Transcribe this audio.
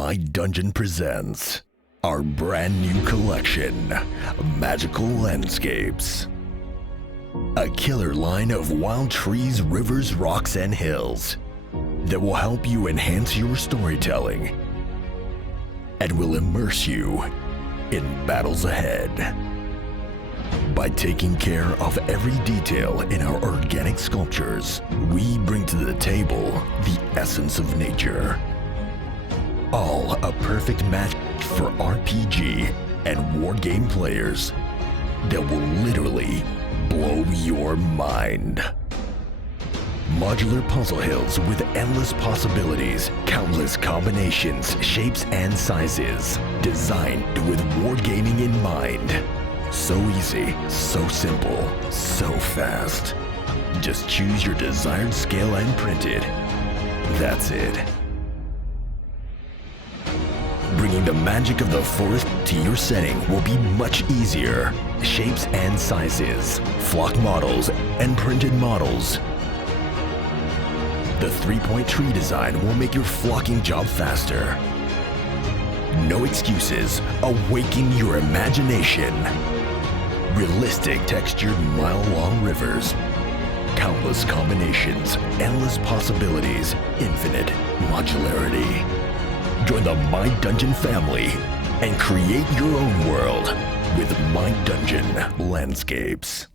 My Dungeon presents our brand new collection, Magical Landscapes. A killer line of wild trees, rivers, rocks, and hills that will help you enhance your storytelling and will immerse you in battles ahead. By taking care of every detail in our organic sculptures, we bring to the table the essence of nature. All a perfect match for RPG and wargame players that will literally blow your mind. Modular puzzle hills with endless possibilities, countless combinations, shapes, and sizes, designed with wargaming in mind. So easy, so simple, so fast. Just choose your desired scale and print it. That's it. Bringing the magic of the forest to your setting will be much easier. Shapes and sizes, flock models, and printed models. The 3-point tree design will make your flocking job faster. No excuses, awaken your imagination. Realistic textured mile-long rivers. Countless combinations, endless possibilities, infinite modularity. Join the My Dungeon family and create your own world with My Dungeon Landscapes.